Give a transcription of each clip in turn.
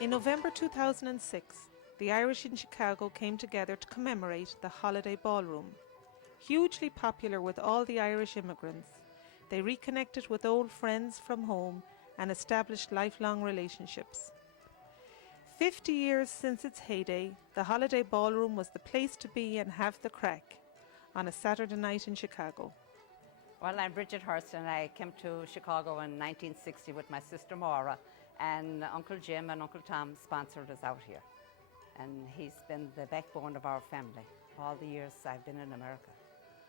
In November 2006, the Irish in Chicago came together to commemorate the Holiday Ballroom. Hugely popular with all the Irish immigrants, they reconnected with old friends from home and established lifelong relationships. 50 years since its heyday, the Holiday Ballroom was the place to be and have the crack on a Saturday night in Chicago. Well, I'm Bridget Hurst, and I came to Chicago in 1960 with my sister Maura, and Uncle Jim and Uncle Tom sponsored us out here. And he's been the backbone of our family all the years I've been in America.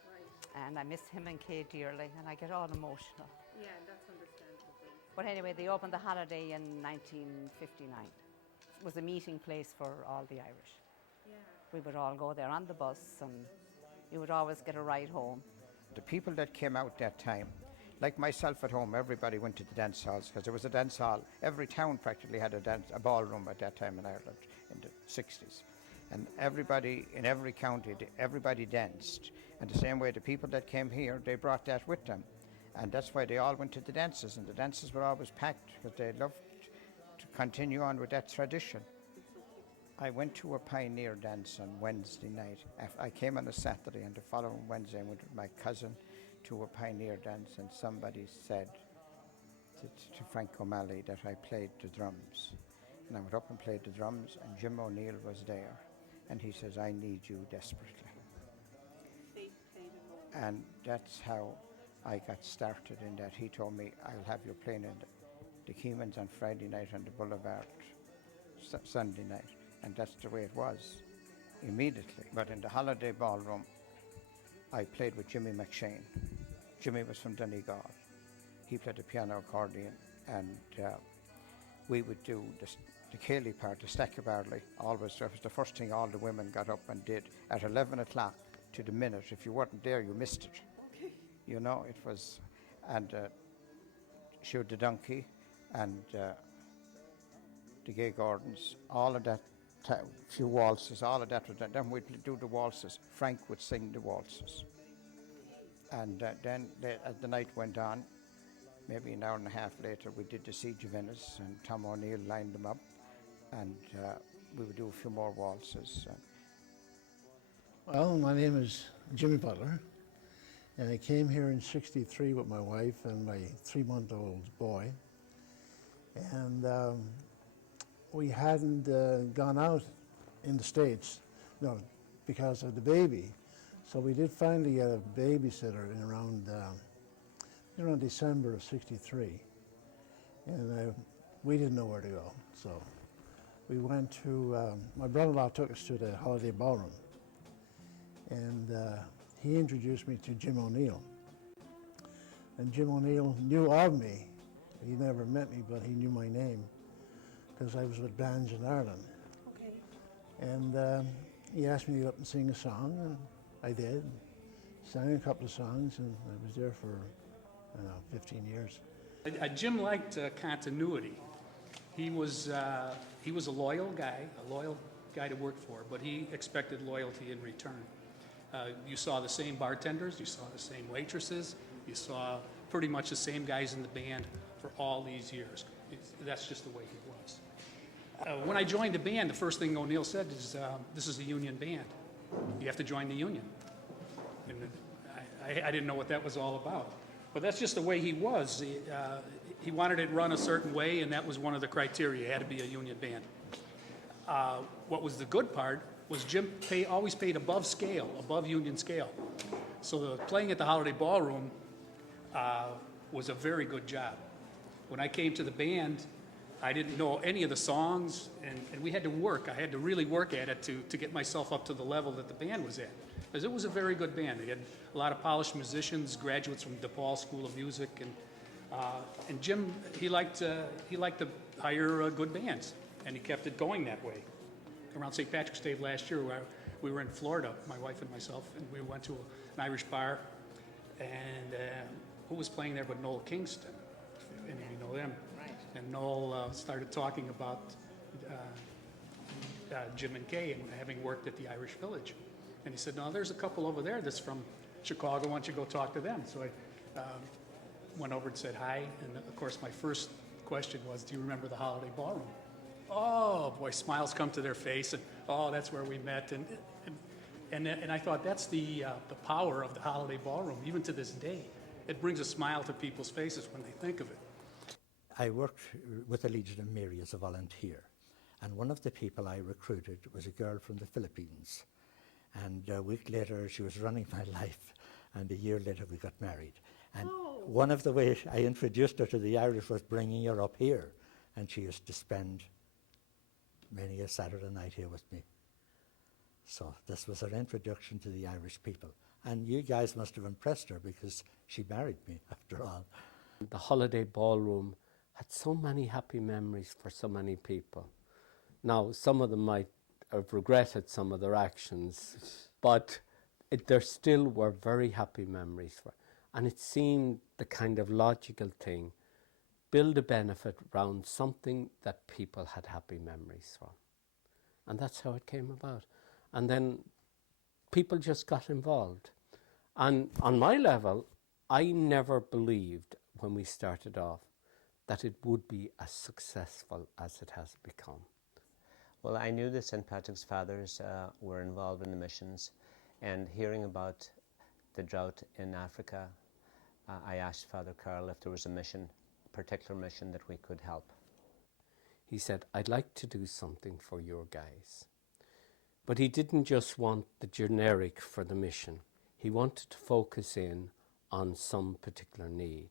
Right. And I miss him and Kay dearly, and I get all emotional. Yeah, that's understandable. But anyway, they opened the Holiday in 1959. It was a meeting place for all the Irish. Yeah. We would all go there on the bus, and you would always get a ride home. The people that came out that time, like myself at home, everybody went to the dance halls because there was a dance hall. Every town practically had a ballroom at that time in Ireland in the 60s. And everybody in every county, everybody danced. And the same way the people that came here, they brought that with them. And that's why they all went to the dances, and the dances were always packed because they loved to continue on with that tradition. I went to a pioneer dance on Wednesday night. I came on a Saturday, and the following Wednesday I went with my cousin to a pioneer dance, and somebody said to Frank O'Malley that I played the drums. And I went up and played the drums, and Jim O'Neill was there, and he says, "I need you desperately." And that's how I got started in that. He told me, "I'll have you playing in the Keemans on Friday night and the Boulevard Sunday night." And that's the way it was, immediately. But in the Holiday Ballroom, I played with Jimmy McShane. Jimmy was from Donegal. He played the piano accordion, and we would do the Cayley part, the Stack Barley. Always, that was the first thing all the women got up and did at 11 o'clock to the minute. If you weren't there, you missed it. Okay. You know, it was, and Shoot the Donkey, and the Gay Gordons, all of that. Few waltzes, all of that was done. Then we'd do the waltzes. Frank would sing the waltzes. And then as the night went on, maybe an hour and a half later, we did the Siege of Venice, and Tom O'Neill lined them up, and we would do a few more waltzes. Well, my name is Jimmy Butler, and I came here in '63 with my wife and my 3-month-old boy. And we hadn't gone out in the States, no, because of the baby. So we did finally get a babysitter in around December of '63. And we didn't know where to go. So we went to, my brother-in-law took us to the Holiday Ballroom. And he introduced me to Jim O'Neill. And Jim O'Neill knew of me. He never met me, but he knew my name, because I was with bands in Ireland. Okay. And he asked me to get up and sing a song, and I did. Sang a couple of songs, and I was there for, I don't know, 15 years. Jim liked continuity. He was a loyal guy to work for, but he expected loyalty in return. You saw the same bartenders, you saw the same waitresses, you saw pretty much the same guys in the band for all these years. That's just the way he was. When I joined the band, the first thing O'Neill said is, "This is a union band. You have to join the union." And I didn't know what that was all about. But that's just the way he was. He wanted it run a certain way, and that was one of the criteria. It had to be a union band. What was the good part was Jim always paid above scale, above union scale. So playing at the Holiday Ballroom was a very good job. When I came to the band, I didn't know any of the songs, and we had to work. I had to really work at it to get myself up to the level that the band was at. Because it was a very good band. They had a lot of polished musicians, graduates from DePaul School of Music, and Jim, he liked to hire good bands, and he kept it going that way. Around St. Patrick's Day last year, we were in Florida, my wife and myself, and we went to an Irish bar, and who was playing there but Noel Kingston, if any of you know them. Right. And Noel started talking about Jim and Kay and having worked at the Irish Village. And he said, "No, there's a couple over there that's from Chicago. Why don't you go talk to them?" So I went over and said hi. And of course, my first question was, "Do you remember the Holiday Ballroom?" oh boy, smiles come to their face, and oh, that's where we met. And I thought that's the power of the Holiday Ballroom, even to this day. It brings a smile to people's faces when they think of it. I worked with the Legion of Mary as a volunteer, and one of the people I recruited was a girl from the Philippines. And a week later, she was running my life, and a year later, we got married. And one of the ways I introduced her to the Irish was bringing her up here, and she used to spend many a Saturday night here with me. So this was her introduction to the Irish people. And you guys must have impressed her, because she married me, after all. The Holiday Ballroom had so many happy memories for so many people. Now, some of them might have regretted some of their actions, but there still were very happy memories for. And it seemed the kind of logical thing, build a benefit around something that people had happy memories from. And that's how it came about. And then people just got involved. And on my level, I never believed when we started off that it would be as successful as it has become. Well, I knew the St. Patrick's Fathers were involved in the missions, and hearing about the drought in Africa, I asked Father Carl if there was a mission, a particular mission that we could help. He said, I'd like to do something for your guys. But he didn't just want the generic for the mission. He wanted to focus in on some particular need.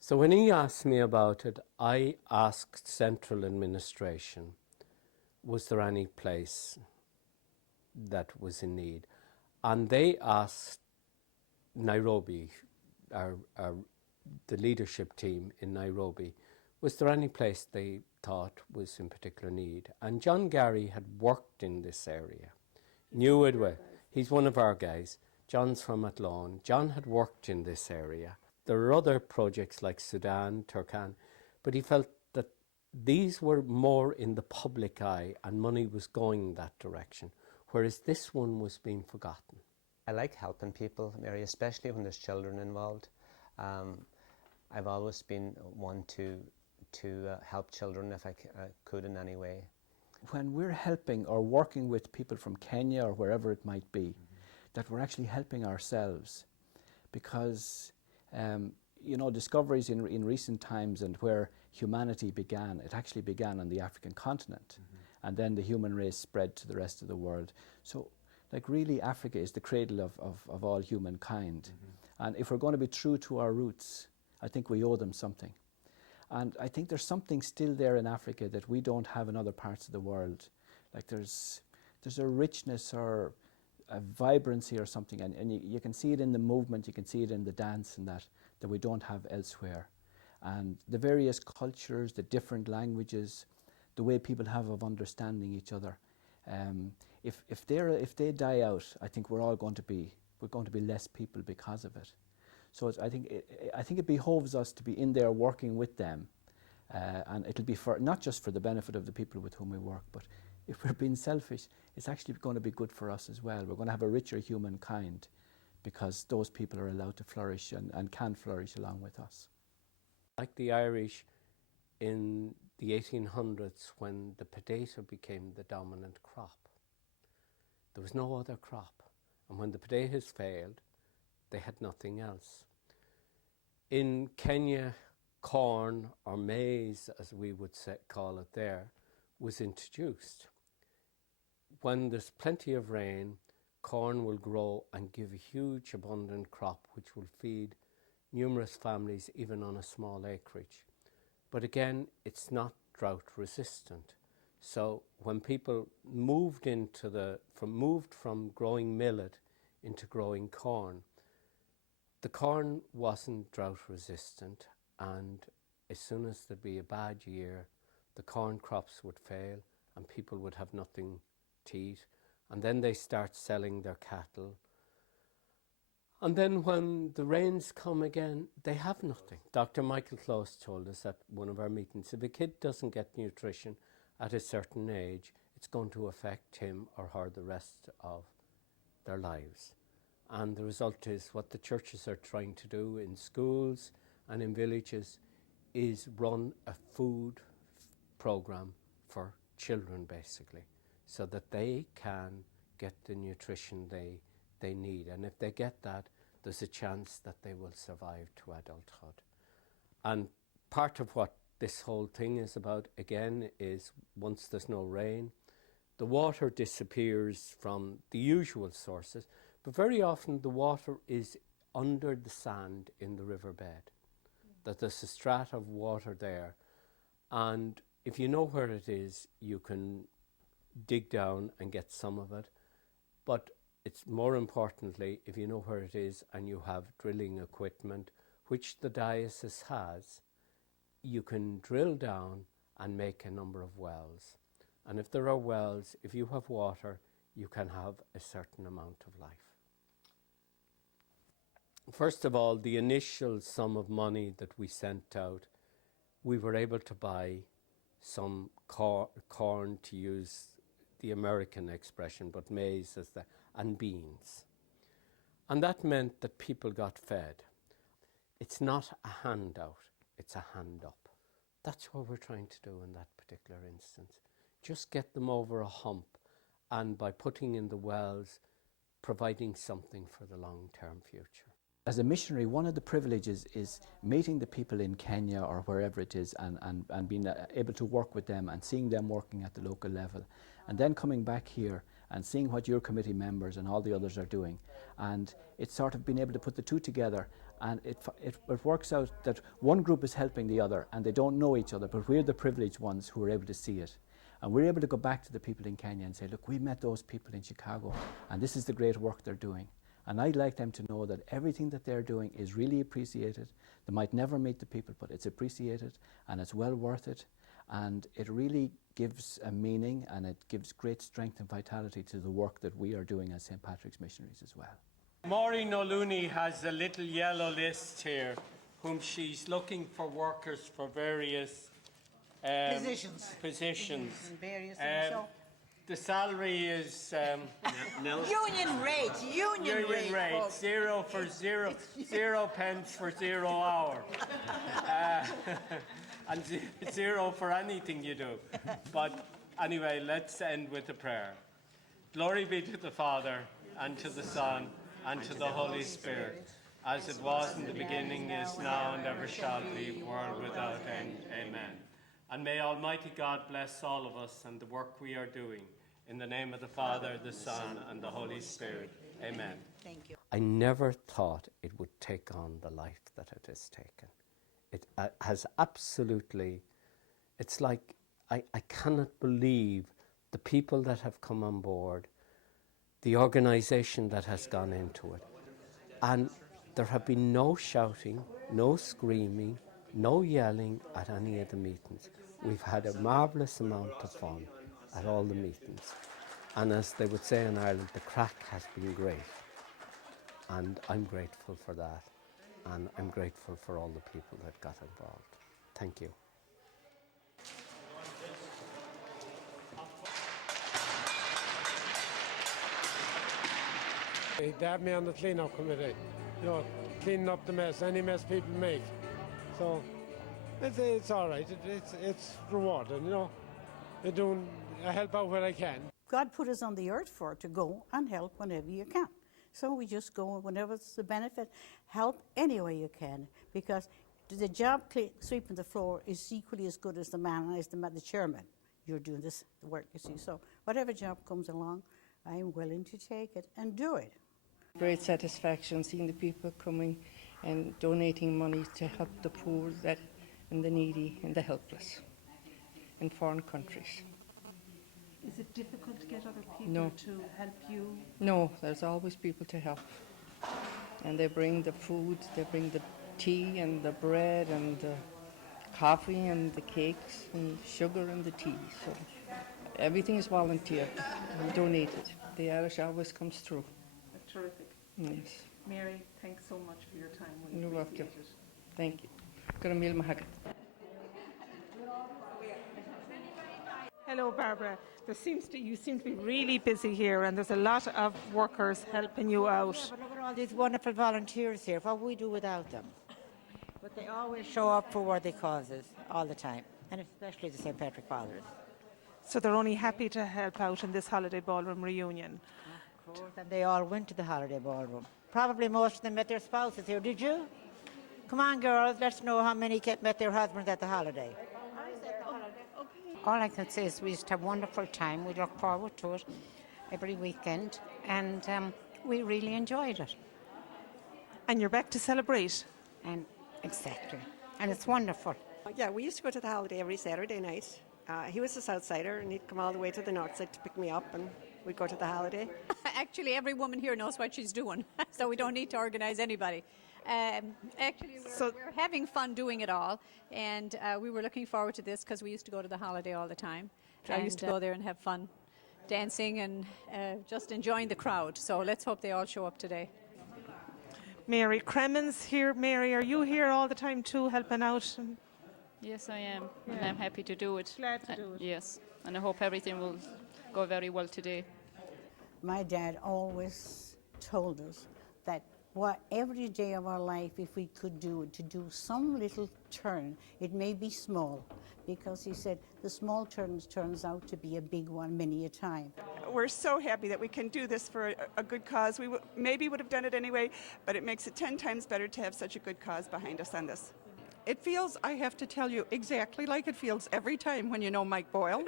So when he asked me about it, I asked central administration, was there any place that was in need? And they asked Nairobi, the leadership team in Nairobi, was there any place they thought was in particular need? And John Gary had worked in this area, knew it well. He's one of our guys. John's from Athlone. John had worked in this area. There are other projects like Sudan, Turkan, but he felt that these were more in the public eye and money was going that direction, whereas this one was being forgotten. I like helping people, Mary, especially when there's children involved. I've always been one to help children if I could in any way. When we're helping or working with people from Kenya or wherever it might be, that we're actually helping ourselves, because discoveries in recent times and where humanity began, it actually began on the African continent, and then the human race spread to the rest of the world. So like really Africa is the cradle of all humankind, and if we're going to be true to our roots, I think we owe them something. And I think there's something still there in Africa that we don't have in other parts of the world. Like there's a richness or a vibrancy or something, and you can see it in the movement, you can see it in the dance and that we don't have elsewhere. And the various cultures, the different languages, the way people have of understanding each other. If they die out, I think we're going to be less people because of it. So I think it behoves us to be in there working with them, and it'll be not just for the benefit of the people with whom we work, but if we're being selfish, it's actually going to be good for us as well. We're going to have a richer humankind because those people are allowed to flourish and can flourish along with us. Like the Irish in the 1800s, when the potato became the dominant crop, there was no other crop. And when the potatoes failed, they had nothing else. In Kenya, corn, or maize, as we would call it there, was introduced. When there's plenty of rain, corn will grow and give a huge abundant crop which will feed numerous families even on a small acreage. But again, it's not drought resistant. So when people moved from growing millet into growing corn, the corn wasn't drought resistant, and as soon as there'd be a bad year, the corn crops would fail and people would have nothing to eat. And then they start selling their cattle. And then when the rains come again, they have nothing. Dr. Michael Close told us at one of our meetings, if a kid doesn't get nutrition at a certain age, it's going to affect him or her the rest of their lives. And the result is what the churches are trying to do in schools and in villages is run a food program for children, basically, so that they can get the nutrition they need. And if they get that, there's a chance that they will survive to adulthood. And part of what this whole thing is about, again, is once there's no rain, the water disappears from the usual sources, but very often the water is under the sand in the riverbed, that there's a strata of water there. And if you know where it is, you can dig down and get some of it. But it's more importantly, if you know where it is and you have drilling equipment, which the diocese has, you can drill down and make a number of wells. And if there are wells, if you have water, you can have a certain amount of life. First of all, the initial sum of money that we sent out, we were able to buy some corn, to use the American expression, but maize and beans. And that meant that people got fed. It's not a handout, it's a hand up. That's what we're trying to do in that particular instance. Just get them over a hump, and by putting in the wells, providing something for the long-term future. As a missionary, one of the privileges is meeting the people in Kenya or wherever it is, and being able to work with them and seeing them working at the local level, and then coming back here and seeing what your committee members and all the others are doing. And it's sort of being able to put the two together, and it works out that one group is helping the other and they don't know each other, but we're the privileged ones who are able to see it. And we're able to go back to the people in Kenya and say, look, we met those people in Chicago and this is the great work they're doing. And I'd like them to know that everything that they're doing is really appreciated. They might never meet the people, but it's appreciated and it's well worth it. And it really gives a meaning, and it gives great strength and vitality to the work that we are doing as St. Patrick's missionaries as well. Maureen O'Looney has a little yellow list here, whom she's looking for workers for various positions. Various the salary is union rate. Union rate. Zero pence for 0 hour, and zero for anything you do. But anyway, let's end with a prayer. Glory be to the Father, and to the Son, and to the Holy Spirit, as it was in the beginning, is now, and ever shall be, world without end. Amen. And may Almighty God bless all of us and the work we are doing. In the name of the Father, the Son, and the Holy Spirit. Amen. Thank you. I never thought it would take on the life that it has taken. It has absolutely, it's like, I cannot believe the people that have come on board, the organisation that has gone into it. And there have been no shouting, no screaming, no yelling at any of the meetings. We've had a marvellous amount of fun at all the meetings. And as they would say in Ireland, the crack has been great. And I'm grateful for that. And I'm grateful for all the people that got involved. Thank you. They have me on the clean-up committee, you know, cleaning up the mess, any mess people make. So it's all right. It's rewarding, you know. I help out where I can. God put us on the earth to go and help whenever you can. So we just go whenever it's the benefit, help any way you can, because the job sweeping the floor is equally as good as the man, as the chairman. You're doing this work, you see. So whatever job comes along, I'm willing to take it and do it. Great satisfaction seeing the people coming and donating money to help the poor and the needy and the helpless in foreign countries. Is it difficult to get other people to help you? No, there's always people to help. And they bring the food, they bring the tea and the bread and the coffee and the cakes and sugar and the tea. So everything is volunteered and donated. The Irish always comes through. That's terrific. Yes. Mary, thanks so much for your time. We You're welcome. appreciate it. Thank you. Go to Mil Mahagat. Hello, Barbara. You seem to be really busy here, and there's a lot of workers helping you out. Yeah, but look at all these wonderful volunteers here. What would we do without them? But they always show up for worthy causes all the time, and especially the St. Patrick Fathers. So they're only happy to help out in this Holiday Ballroom reunion. Of course, and they all went to the Holiday Ballroom. Probably most of them met their spouses here. Did you? Come on, girls, let's know how many met their husbands at the holiday. All I can say is we used to have a wonderful time. We look forward to it every weekend, and we really enjoyed it. And you're back to celebrate. And exactly, and it's wonderful. Yeah, we used to go to the Holiday every Saturday night. He was a South Sider, and he'd come all the way to the North Side to pick me up, and we'd go to the Holiday. Actually, every woman here knows what she's doing, so we don't need to organise anybody. Actually, we're having fun doing it all, and we were looking forward to this because we used to go to the Holiday all the time. I used to go there and have fun dancing and just enjoying the crowd. So let's hope they all show up today. Mary Cremens here. Mary, are you here all the time too, helping out? Yes, I am, and I'm happy to do it. Glad to do it. Yes, and I hope everything will go very well today. My dad always told us that every day of our life, if we could do it, to do some little turn, it may be small, because he said the small turns out to be a big one many a time. We're so happy that we can do this for a good cause. We maybe would have done it anyway, but it makes it 10 times better to have such a good cause behind us on this. It feels, I have to tell you, exactly like it feels every time when you know Mike Boyle.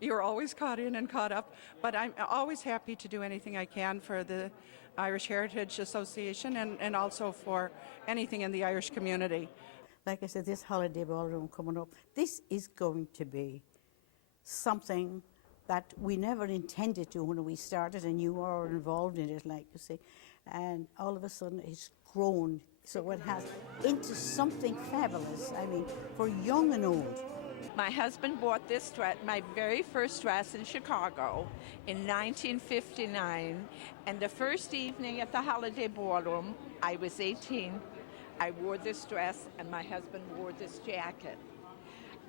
You're always caught in and caught up, but I'm always happy to do anything I can for the Irish Heritage Association and also for anything in the Irish community. Like I said, this Holiday Ballroom coming up, this is going to be something that we never intended to when we started, and you are involved in it, like you say, and all of a sudden it's grown, so it has into something fabulous, I mean, for young and old. My husband bought this dress, my very first dress in Chicago in 1959, and the first evening at the Holiday Ballroom, I was 18. I wore this dress and my husband wore this jacket.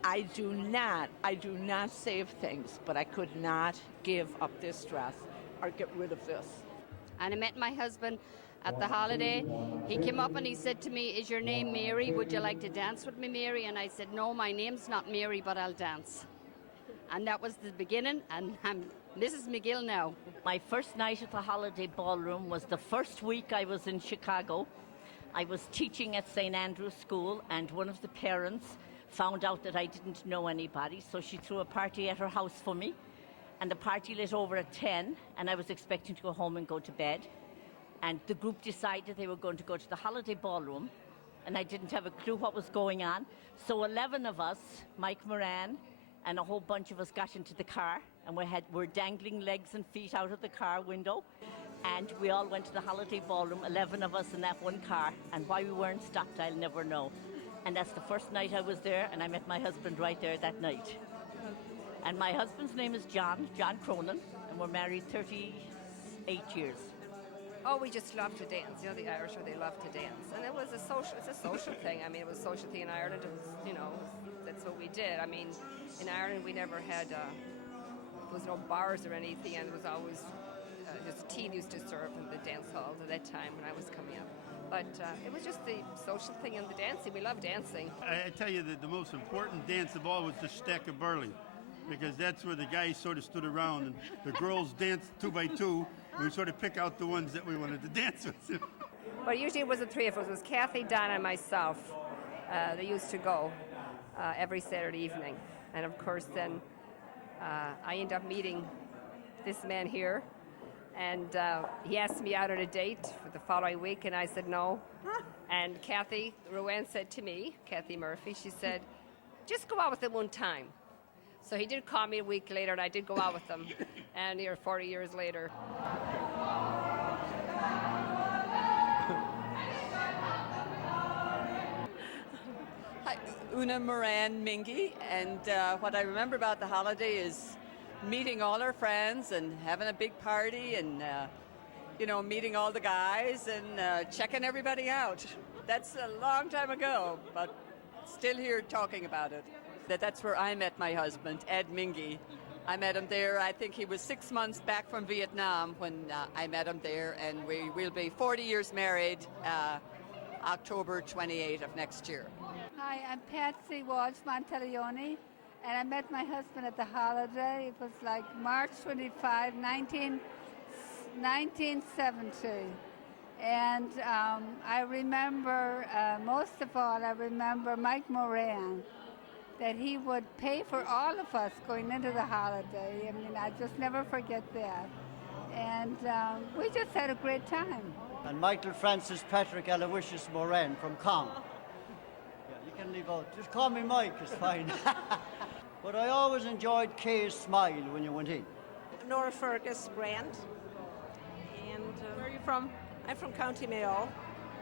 I do not save things, but I could not give up this dress or get rid of this. And I met my husband at the Holiday. He came up and he said to me, "Is your name Mary? Would you like to dance with me, Mary?" And I said, "No, my name's not Mary, but I'll dance." And that was the beginning, and I'm Mrs. McGill now. My first night at the Holiday Ballroom was the first week I was in Chicago. I was teaching at St. Andrew's School, and one of the parents found out that I didn't know anybody, so she threw a party at her house for me. And the party lit over at 10, and I was expecting to go home and go to bed. And the group decided they were going to go to the Holiday Ballroom, and I didn't have a clue what was going on. So 11 of us, Mike Moran, and a whole bunch of us got into the car, and we're dangling legs and feet out of the car window. And we all went to the Holiday Ballroom, 11 of us in that one car. And why we weren't stopped, I'll never know. And that's the first night I was there, and I met my husband right there that night. And my husband's name is John Cronin, and we're married 38 years. Oh, we just love to dance. You know, the Irish, they love to dance. And it's a social thing. I mean, it was a social thing in Ireland. It was, that's what we did. I mean, in Ireland, we never had, there was no bars or anything, and it was always, just tea used to serve in the dance halls at that time when I was coming up. But it was just the social thing and the dancing. We love dancing. I tell you that the most important dance of all was the stack of barley, because that's where the guys sort of stood around and the girls danced 2 by 2. And we sort of pick out the ones that we wanted to dance with. Well, usually it wasn't three of us. It was Kathy, Donna, and myself. They used to go every Saturday evening. And of course then I ended up meeting this man here. And he asked me out on a date for the following week, and I said no. And Kathy Rowan said to me, Kathy Murphy, she said, "Just go out with him one time." So he did call me a week later, and I did go out with him. And here 40 years later. Hi, Una Moran Mingy, and what I remember about the Holiday is meeting all our friends and having a big party and, meeting all the guys and checking everybody out. That's a long time ago, but still here talking about it. That's where I met my husband, Ed Mingy. I met him there, I think he was 6 months back from Vietnam when I met him there, and we will be 40 years married October 28 of next year. Hi, I'm Patsy Walsh Monteleone, And I met my husband at the holiday. It was like March 25, 1970. And I remember, most of all, I remember Mike Moran, that he would pay for all of us going into the holiday. I mean, I just never forget that. And we just had a great time. And Michael Francis Patrick Aloysius Moran from Cong. Yeah, you can leave out. Just call me Mike, it's fine. But I always enjoyed Kay's smile when you went in. Nora Fergus Brand. And where are you from? I'm from County Mayo.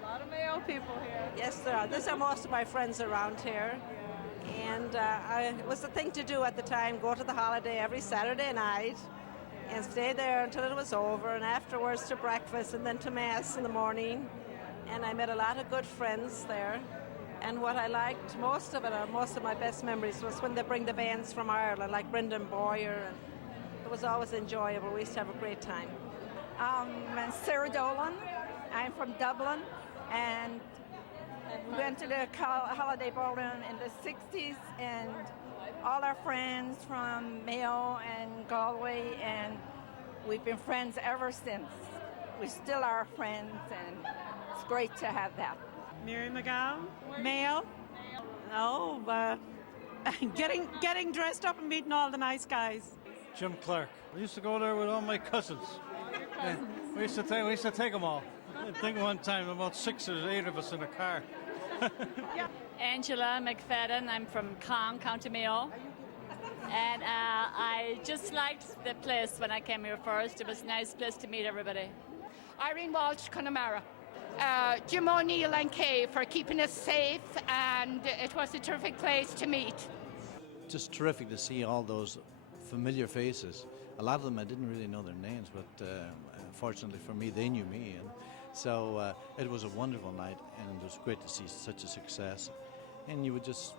A lot of Mayo people here. Yes, there are. These are most of my friends around here. And it was the thing to do at the time, go to the holiday every Saturday night and stay there until it was over, and afterwards to breakfast and then to Mass in the morning. And I met a lot of good friends there. And what I liked most of it, or most of my best memories, was when they bring the bands from Ireland, like Brendan Boyer. And it was always enjoyable. We used to have a great time. I'm Sarah Dolan. I'm from Dublin, and we went to the Holiday Ballroom in the 60s, and all our friends from Mayo and Galway, and we've been friends ever since. We still are friends, and it's great to have that. Mary McGowan, Mayo. Oh, getting dressed up and meeting all the nice guys. Jim Clark. I used to go there with all my cousins. And we used to take them all. I think one time about 6 or 8 of us in a car. Angela McFadden. I'm from Cong, County Mayo. And I just liked the place when I came here first. It was a nice place to meet everybody. Irene Walsh, Connemara. Jim O'Neill and Kay for keeping us safe, and it was a terrific place to meet. Just terrific to see all those familiar faces. A lot of them I didn't really know their names, but fortunately for me, they knew me. And so it was a wonderful night, and it was great to see such a success. And you would just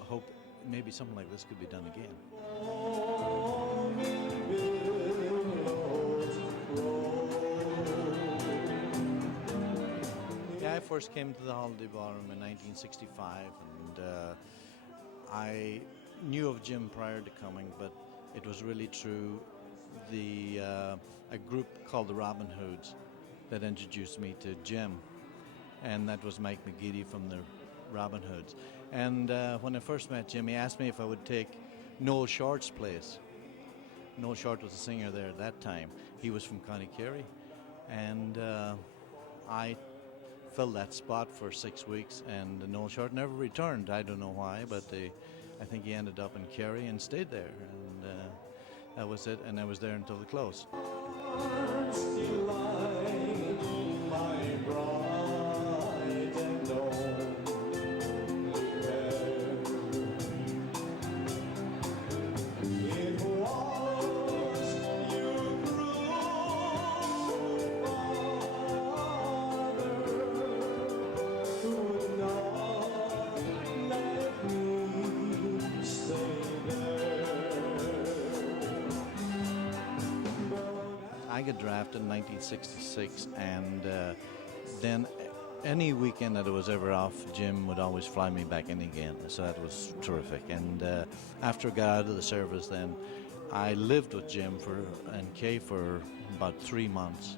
hope maybe something like this could be done again. Yeah, I first came to the Holiday Ballroom in 1965, and I knew of Jim prior to coming, but it was really through a group called the Robin Hoods that introduced me to Jim, and that was Mike McGeady from the Robin Hoods. And when I first met Jim, he asked me if I would take Noel Short's place. Noel Short was a singer there at that time. He was from County Kerry, and I filled that spot for 6 weeks, and Noel Short never returned. I don't know why, but I think he ended up in Kerry and stayed there, and that was it, and I was there until the close. I got drafted in 1966, and then any weekend that I was ever off, Jim would always fly me back in again, so that was terrific. And after I got out of the service then, I lived with Jim and Kay for about 3 months.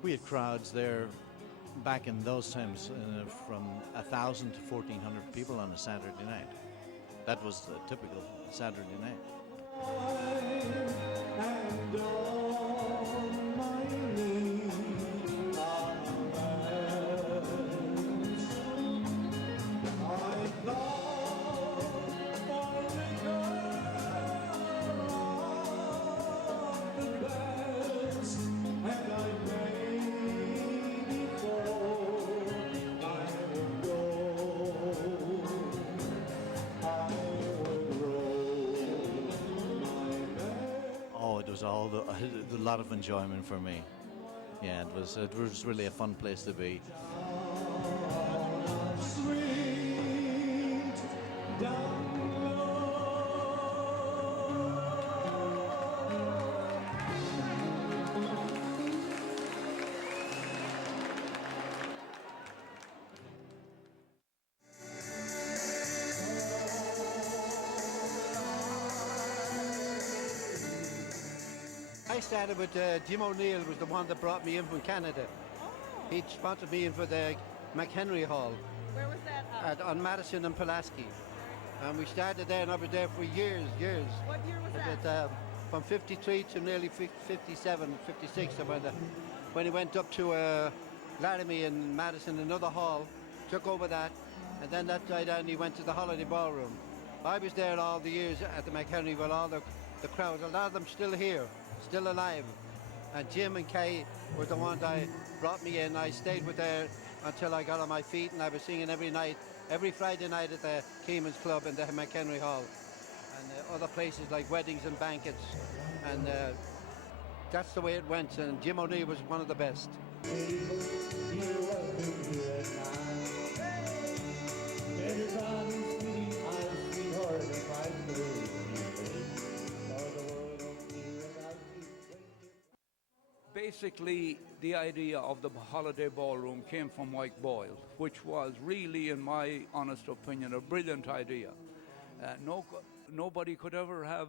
We had crowds there back in those times from 1,000 to 1,400 people on a Saturday night. That was a typical Saturday night. was all a lot of enjoyment for me. Yeah, it was really a fun place to be. I started with Jim O'Neill was the one that brought me in from Canada. He sponsored me in for the McHenry Hall. Where was that? On Madison and Pulaski. And we started there and I was there for years. What year was that? From 53 to nearly 57, 56. When he went up to Laramie and Madison, another hall, took over that, and then that died down and he went to the Holiday Ballroom. I was there all the years at the McHenry with all the crowds, a lot of them still here, still alive. And Jim and Kay were the ones that brought me in. I stayed with there until I got on my feet, and I was singing every night, every Friday night at the Keeman's Club in the McHenry Hall, and other places like weddings and banquets. And that's the way it went, and Jim O'Neill was one of the best. Basically, the idea of the Holiday Ballroom came from Mike Boyle, which was really, in my honest opinion, a brilliant idea. Nobody could ever have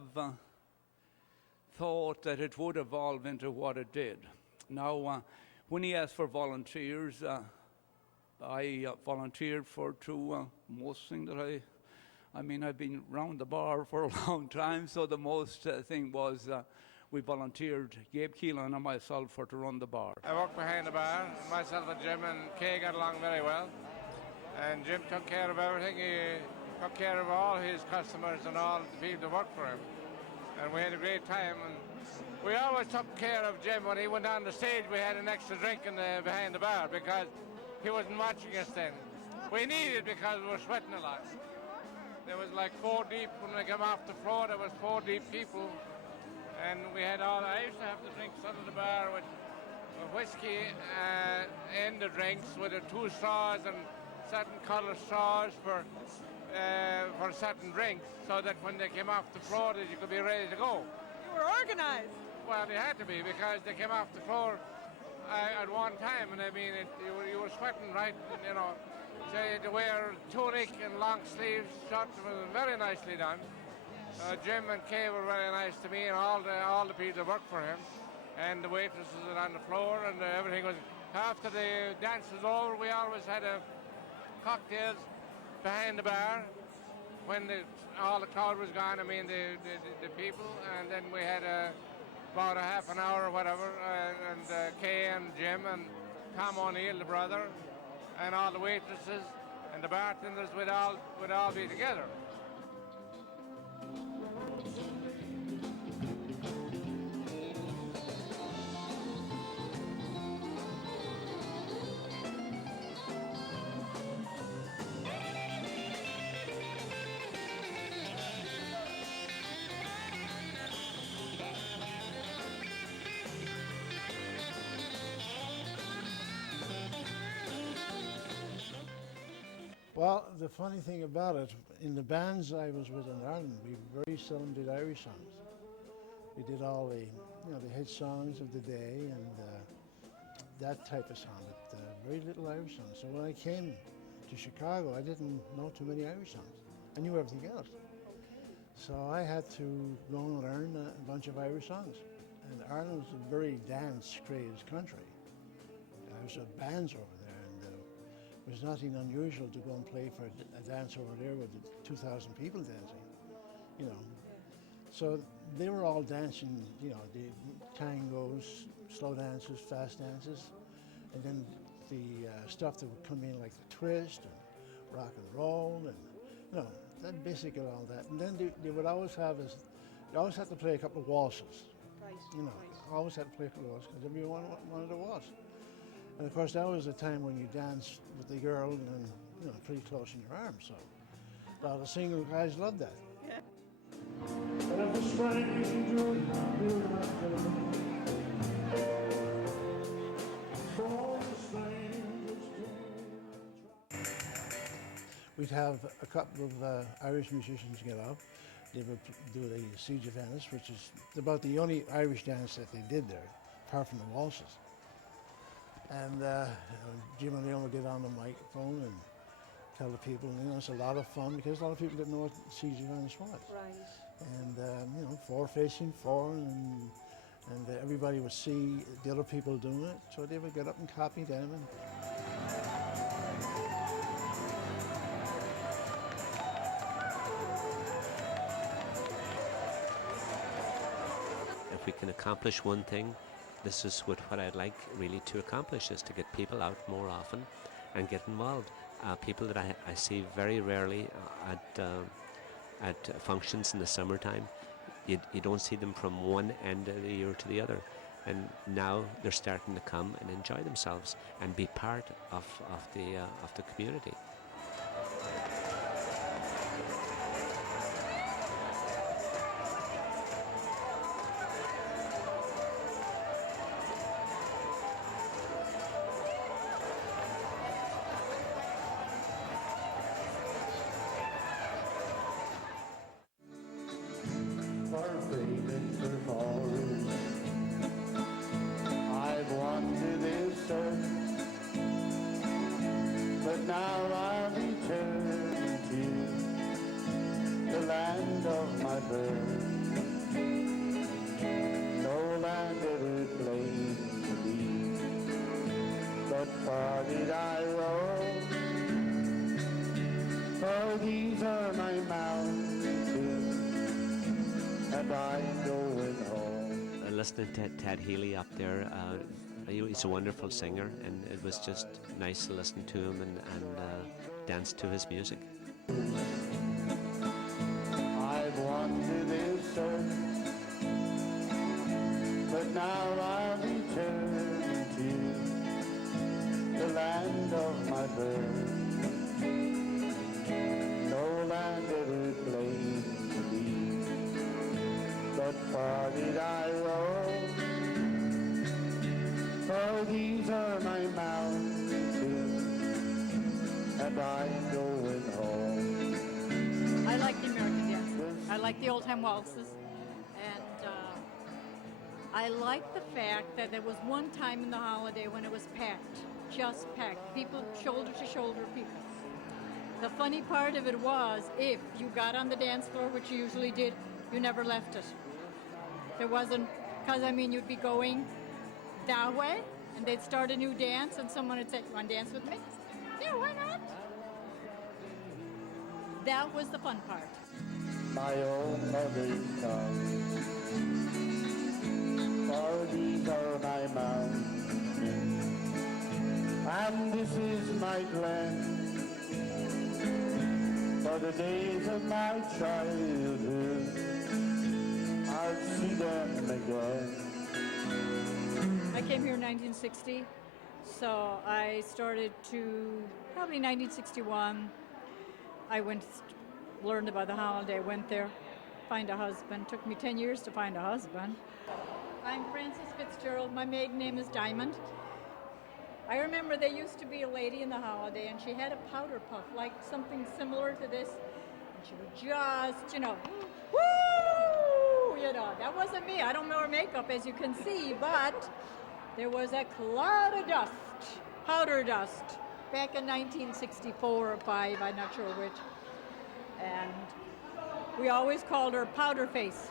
thought that it would evolve into what it did. Now, when he asked for volunteers, I volunteered to most things that I've been round the bar for a long time, so the most thing was we volunteered, Gabe Keelan and myself, to run the bar. I worked behind the bar. Myself and Jim and Kay got along very well. And Jim took care of everything. He took care of all his customers and all the people that worked for him. And we had a great time. And we always took care of Jim when he went on the stage. We had an extra drink behind the bar because he wasn't watching us then. We needed it because we were sweating a lot. There was like 4 deep when we came off the floor. There was 4 deep people. And we had I used to have the drinks under the bar with whiskey in the drinks with the 2 straws and certain colour straws for certain drinks, so that when they came off the floor that you could be ready to go. You were organized. Well, they had to be because they came off the floor at one time, and you were sweating, right? You know, so you had to wear tunic and long sleeves shirts. It was very nicely done. Jim and Kay were very nice to me and all the people that worked for him, and the waitresses were on the floor, and everything was. After the dance was over, we always had cocktails behind the bar when all the crowd was gone. The people, and then we had about a half an hour or whatever, and Kay and Jim and Tom O'Neill, the brother, and all the waitresses and the bartenders would all be together. Well, the funny thing about it, in the bands I was with in Ireland, we very seldom did Irish songs. We did all the hit songs of the day and that type of song, but very little Irish songs. So when I came to Chicago, I didn't know too many Irish songs. I knew everything else. So I had to go and learn a bunch of Irish songs. And Ireland was a very dance-crazed country. There was bands over there. It was nothing unusual to go and play for a dance over there with 2,000 people dancing, you know. So they were all dancing, you know, the tangos, slow dances, fast dances, and then the stuff that would come in like the twist and rock and roll, and you know, that basically all that. And then they would always have they always had to play a couple of waltzes, right, you know, always had to play a couple of waltzes because everyone wanted a waltz. And of course, that was a time when you danced with the girl and, you know, pretty close in your arms. So a lot of single guys loved that. Yeah. We'd have a couple of Irish musicians get up. They would do the Siege of Venice, which is about the only Irish dance that they did there, apart from the waltzes. And Jim and Leon would get on the microphone and tell the people, it's a lot of fun because a lot of people didn't know what Siege of Venice was. Right. And, four facing four, and everybody would see the other people doing it, so they would get up and copy them. If we can accomplish one thing, this is what I'd like really to accomplish, is to get people out more often and get involved. People that I see very rarely at functions in the summertime. You don't see them from one end of the year to the other. And now they're starting to come and enjoy themselves and be part of the community. I've wandered this earth, but now I'll return to the land of my birth. No land ever claimed me, but far did I roam. For these are my mountains, and I'm going home. Listening to Ted Healy up there, he's a wonderful singer, and it was just nice to listen to him and dance to his music. I've wandered this earth, but now I'll return to the land of my birth. No land ever claimed me, but far did I roam. For these are my mountains, and I'm going home. I like the American dance. I like the old-time waltzes. And I like the fact that there was one time in the holiday when it was packed, just packed. People, shoulder to shoulder people. The funny part of it was, if you got on the dance floor, which you usually did, you never left it. There wasn't, because you'd be going that way, and they'd start a new dance, and someone would say, "You want to dance with me?" Yeah, why not? That was the fun part. My own mother's tongue, for these are my mountains, and this is my glen. For the days of my childhood, I'll see them again. I came here in 1960, so I started probably 1961. I learned about the holiday, went there, find a husband. Took me 10 years to find a husband. I'm Frances Fitzgerald. My maiden name is Diamond. I remember there used to be a lady in the holiday, and she had a powder puff, like something similar to this. And she would just, woo! That wasn't me. I don't wear makeup, as you can see, but there was a cloud of dust, powder dust, back in 1964 or 5, I'm not sure which. And we always called her Powder Face.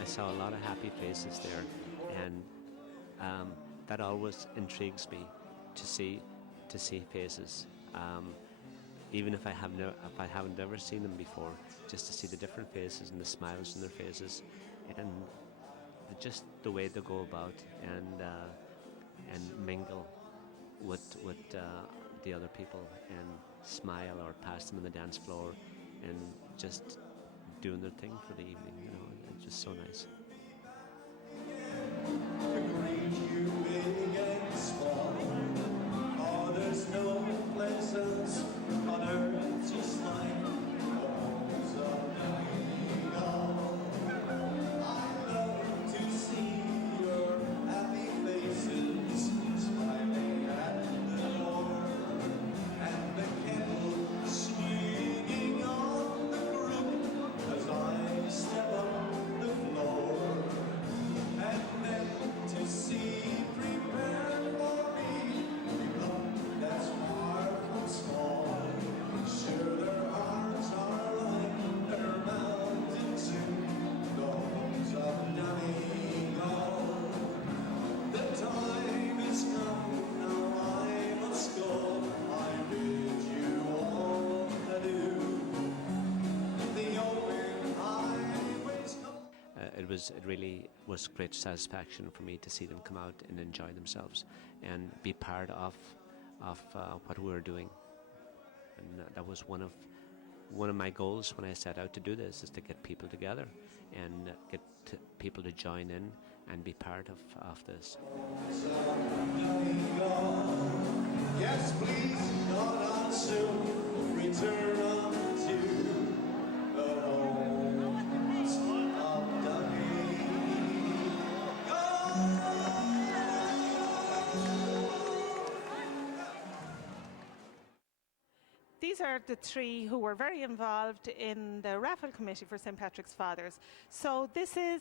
I saw a lot of happy faces there, and that always intrigues me to see faces. Even if I haven't ever seen them before, just to see the different faces and the smiles on their faces, and just the way they go about and mingle with the other people and smile or pass them on the dance floor and just doing their thing for the evening. It's just so nice. Greet you big and small. Oh, there's no place it really was great satisfaction for me to see them come out and enjoy themselves and be part of what we were doing. And that was one of my goals when I set out to do this, is to get people together and get people to join in and be part of this. Yes, please, God, I'll soon return unto the homes of These are the three who were very involved in the raffle committee for St. Patrick's Fathers. So this is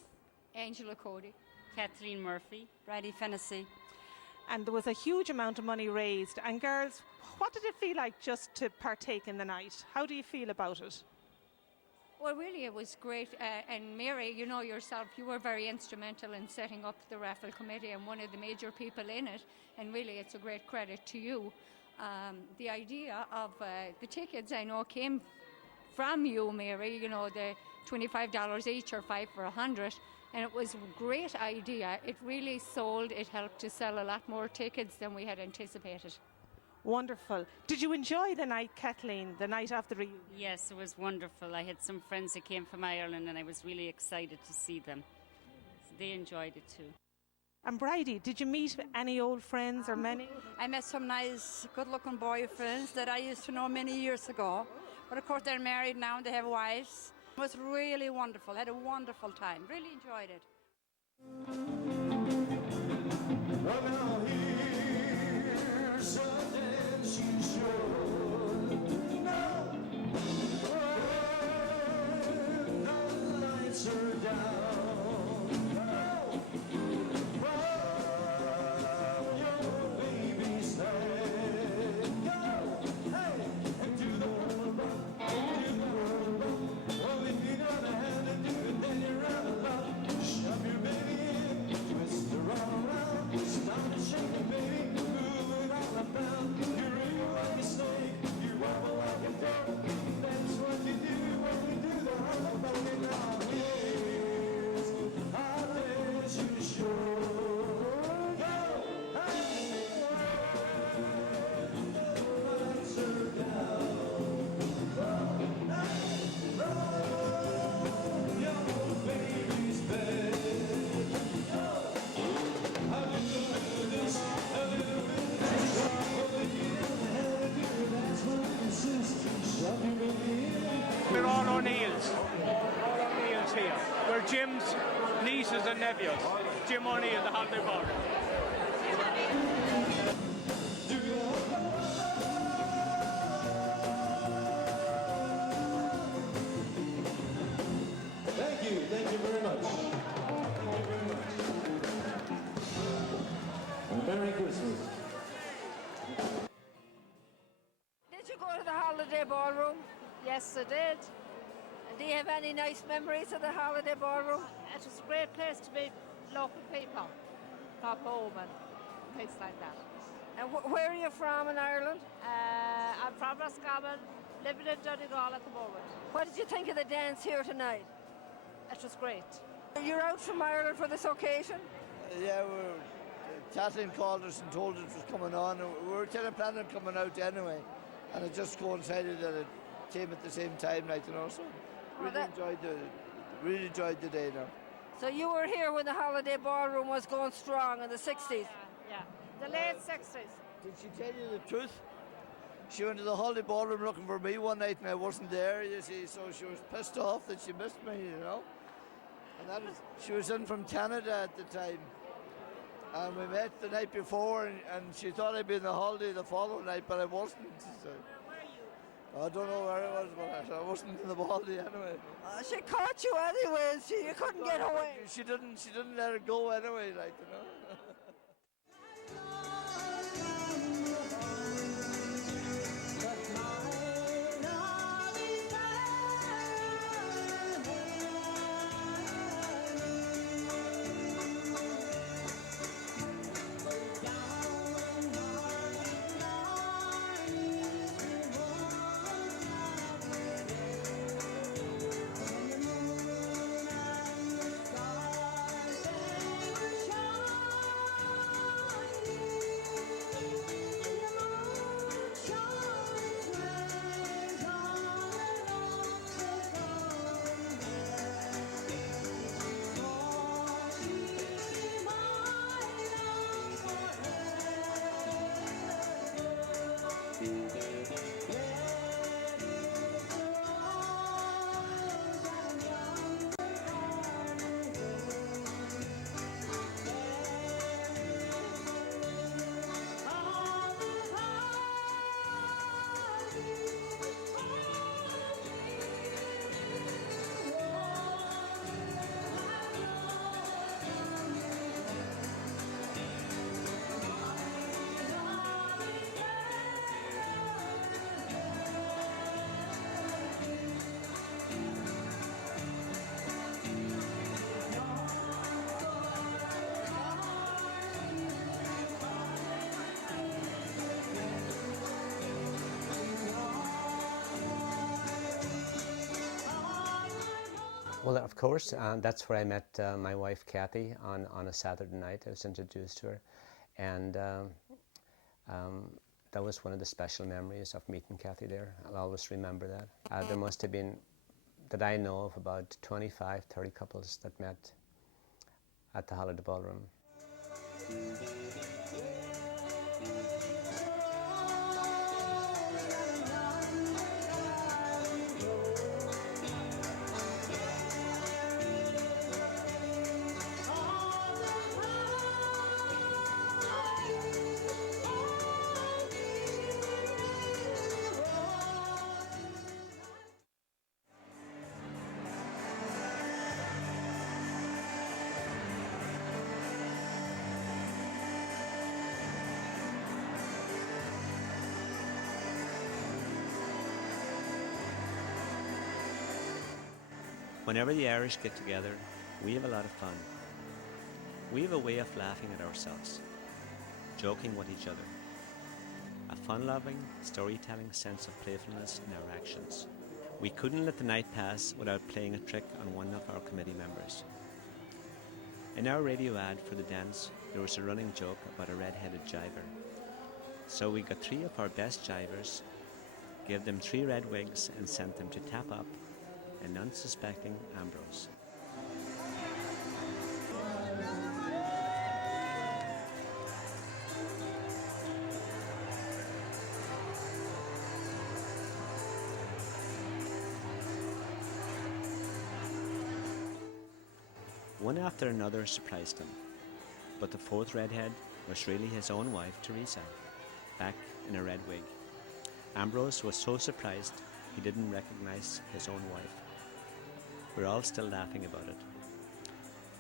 Angela Cody, Kathleen Murphy, Bridie Fennessy. and there was a huge amount of money raised. And girls, what did it feel like just to partake in the night? How do you feel about it? Well, really, it was great. And Mary, you know yourself, you were very instrumental in setting up the raffle committee and one of the major people in it. And really, it's a great credit to you. The idea of the tickets, I know, came from you, Mary. You know, the $25 each or 5 for 100. And it was a great idea. It really sold. It helped to sell a lot more tickets than we had anticipated. Wonderful. Did you enjoy the night, Kathleen, the night of the reunion? Yes, it was wonderful. I had some friends that came from Ireland and I was really excited to see them. So they enjoyed it too. And Bridie, did you meet any old friends or many? I met some nice, good-looking boyfriends that I used to know many years ago. But of course, they're married now and they have wives. It was really wonderful. Had a wonderful time. Really enjoyed it. Well, now here's a dance you should know. When the lights are down, from your baby's head, go, hey, and do the world run, do the world run. Well, if you're gonna have to do it, then you're out of luck. Shove your baby in, twist her all around, stop and shake it, baby, move it all around. You wriggle like a snake, you wobble like a duck. That's what you do when you do the holiday now. Here's how dance you should go. Hey, the lights are down. Your baby's bed. A little bit of this, a little bit of that. Oh, if you don't have to do it, that's what I insist. Shove your baby in. We're all O'Neills. All O'Neills here. We're Jim's nieces and nephews. Jim O'Neill, the Holiday Ballroom. Thank you very much. Thank you very much. And Merry Christmas. Did you go to the Holiday Ballroom? Yes, I did. And do you have any nice memories of the Holiday Ballroom? It was a great place to meet local people, pop home and things like that. And where are you from in Ireland? I'm from Roscommon, living in Donegal at the moment. What did you think of the dance here tonight? It was great. You're out from Ireland for this occasion? Yeah, Kathleen called us and told us it was coming on. And we were kind of planning on coming out anyway, and it just coincided that it came at the same time, like, you know. So really enjoyed the day now. So you were here when the Holiday Ballroom was going strong in the 60s? Yeah. The late 60s. Did she tell you the truth? She went to the Holiday Ballroom looking for me one night and I wasn't there, you see, so she was pissed off that she missed me, you know. And she was in from Canada at the time. And we met the night before and she thought I'd be in the holiday the following night, but I wasn't. So. I don't know where I was, but I wasn't in the holiday anyway. She caught you anyway, you couldn't get away. She didn't let her go anyway, like, you know. Well, of course, that's where I met my wife Kathy on a Saturday night. I was introduced to her, and that was one of the special memories of meeting Kathy there. I'll always remember that. There must have been, that I know of, about 25, 30 couples that met at the Holiday Ballroom. Whenever the Irish get together, we have a lot of fun. We have a way of laughing at ourselves, joking with each other, a fun-loving, storytelling sense of playfulness in our actions. We couldn't let the night pass without playing a trick on one of our committee members. In our radio ad for the dance, there was a running joke about a red-headed jiver. So we got 3 of our best jivers, gave them 3 red wigs and sent them to tap up an unsuspecting Ambrose. One after another surprised him, but the 4th redhead was really his own wife, Teresa, back in a red wig. Ambrose was so surprised he didn't recognize his own wife. We're all still laughing about it.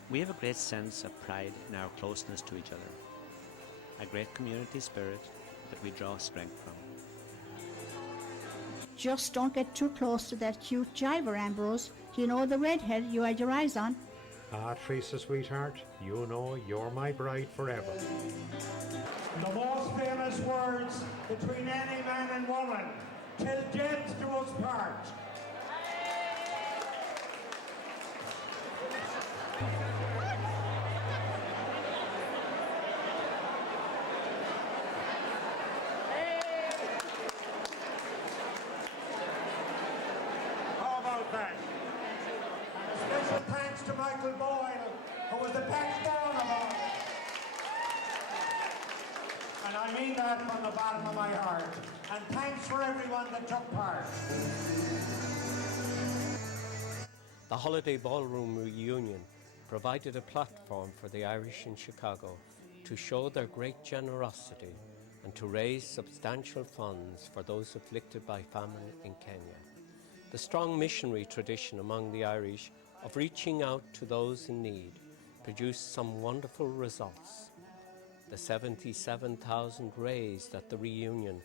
We have a great sense of pride in our closeness to each other, a great community spirit that we draw strength from. Just don't get too close to that cute jiver, Ambrose. You know the redhead you had your eyes on. Ah, Teresa, sweetheart, you know you're my bride forever. The most famous words between any man and woman, till death do us part. How about that? And a special thanks to Michael Boyle, who was the backbone of all. And I mean that from the bottom of my heart. And thanks for everyone that took part. The Holiday Ballroom reunion provided a platform for the Irish in Chicago to show their great generosity and to raise substantial funds for those afflicted by famine in Kenya. The strong missionary tradition among the Irish of reaching out to those in need produced some wonderful results. The 77,000 raised at the reunion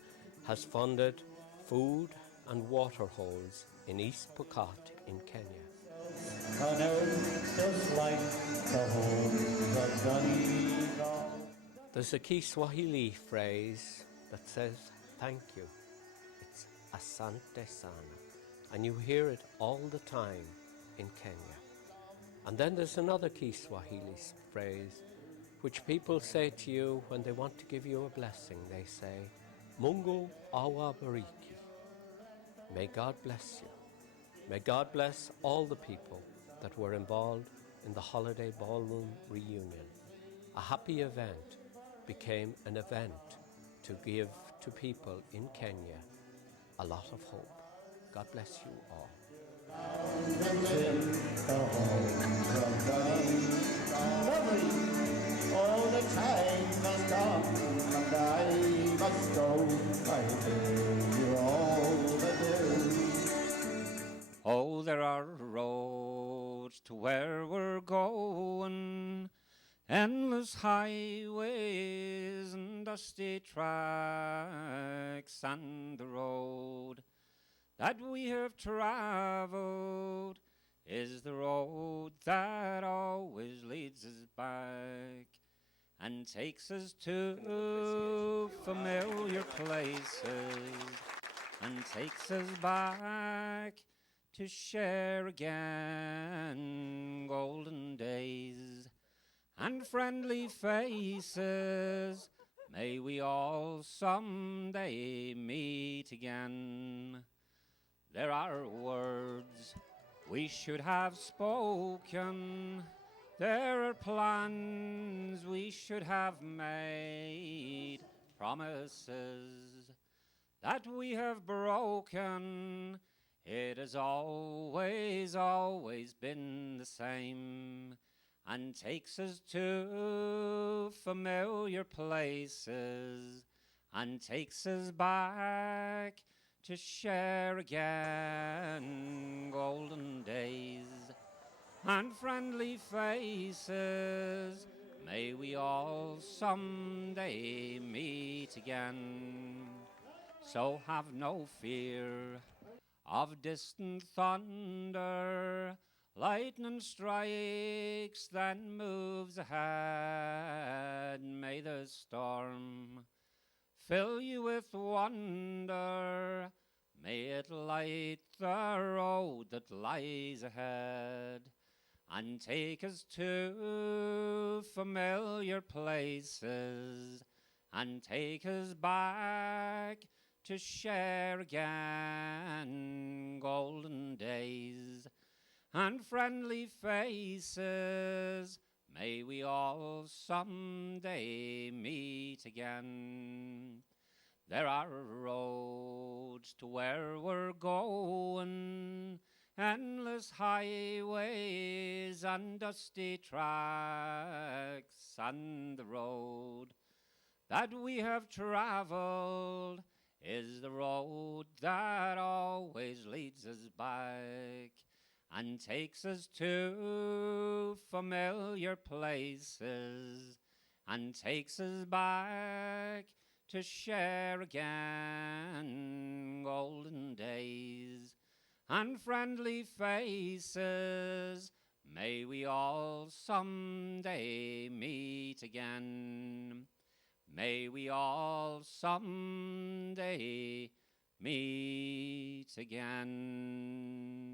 has funded food and water holes in East Pokot in Kenya. On earth, just like the homes of Donegal. There's a Kiswahili phrase that says thank you. It's asante sana, and you hear it all the time in Kenya. And then there's another Kiswahili phrase which people say to you when they want to give you a blessing. They say, Mungu awabariki. May God bless you. May God bless all the people that were involved in the Holiday Ballroom reunion. A happy event became an event to give to people in Kenya a lot of hope. God bless you all. All the time must come, and I must go. I tell you all the day. Oh, there are roads to where we're going, endless highways and dusty tracks, and the road that we have traveled is the road that always leads us back and takes us to familiar places and takes us back to share again golden days and friendly faces. May we all someday meet again. There are words we should have spoken. There are plans we should have made. Promises that we have broken. It has always, always been the same, and takes us to familiar places, and takes us back to share again golden days and friendly faces. May we all someday meet again. So have no fear of distant thunder. Lightning strikes, then moves ahead. May the storm fill you with wonder. May it light the road that lies ahead, and take us to familiar places, and take us back to share again golden days and friendly faces. May we all someday meet again. There are roads to where we're going, endless highways and dusty tracks, and the road that we have traveled is the road that always leads us back and takes us to familiar places, and takes us back to share again golden days and friendly faces. May we all someday meet again. May we all someday meet again.